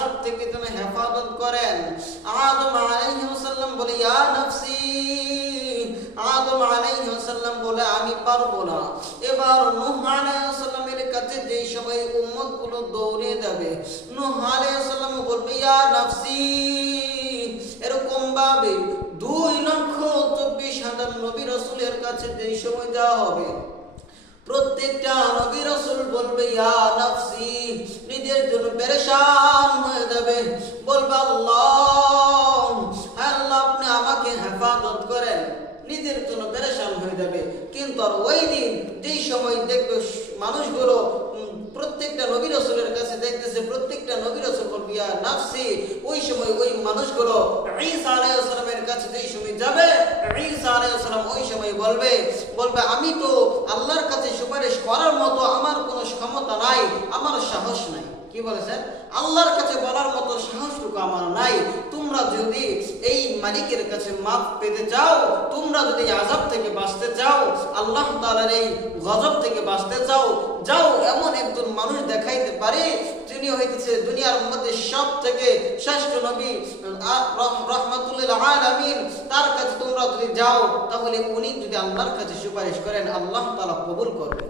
আযাব থেকে যেন হেফাজত করেন। আদম আলাইহিস সালাম বলে ইয়া নফসি, আদম আলাইহিস সালাম বলে আমি পারবো না। এবার নূহ আলাইহিস সালামের কাছে যেই সময় উম্মতগুলো দৌড়ে যাবে, নূহ আলাইহিস সালাম বলবে ইয়া নফসি। এরকম ভাবে 2,24,000 নবী রাসূলের কাছে যেই সময় যাওয়া হবে, প্রত্যেকটা নবী রাসূল বলবে ইয়া নফসি, নিজের জন্য পেরেশান হয়ে যাবে, বলবে আল্লাহ, আল্লাহ আপনি আমাকে হেফাজত করেন, নিজের জন্য পেরেশান হয়ে যাবে। কিন্তু আর ওই দিন যেই সময় দেখবে মানুষগুলো প্রত্যেকটা নবী রাসূলের কাছে দেখতেছে, প্রত্যেকটা নবী রাসূল বলবে ইয়া নফসি, ওই সময় ওই মানুষগুলো ঈসা আলাইহিস সালামের কাছে যেই সময় যাবে, ঈসা আলাইহিস সালাম ওই সময় বলবে আমি তো আল্লাহর কাছে সুপারিশ করার মতো আমার কোনো ক্ষমতা নাই, আমার সাহস নাই। কি বলেছেন? আল্লাহর কাছে বলার মতো সাহসটুকু আমার নাই। তোমরা যদি এই মালিকের কাছে মাফ পেতে চাও, তোমরা যদি আযাব থেকে বাঁচতে চাও, আল্লাহ তাআলার এই গজব থেকে বাঁচতে চাও, যাও এমন একজন মানুষ দেখাইতে পারে যিনি হইতেছে দুনিয়ার মধ্যে সব থেকে শ্রেষ্ঠ নবী রাহমাতুল লিল আলামিন, তার কাছে তোমরা যদি যাও, তাহলে উনি যদি আল্লাহর কাছে সুপারিশ করেন, আল্লাহ তাআলা কবুল করবেন।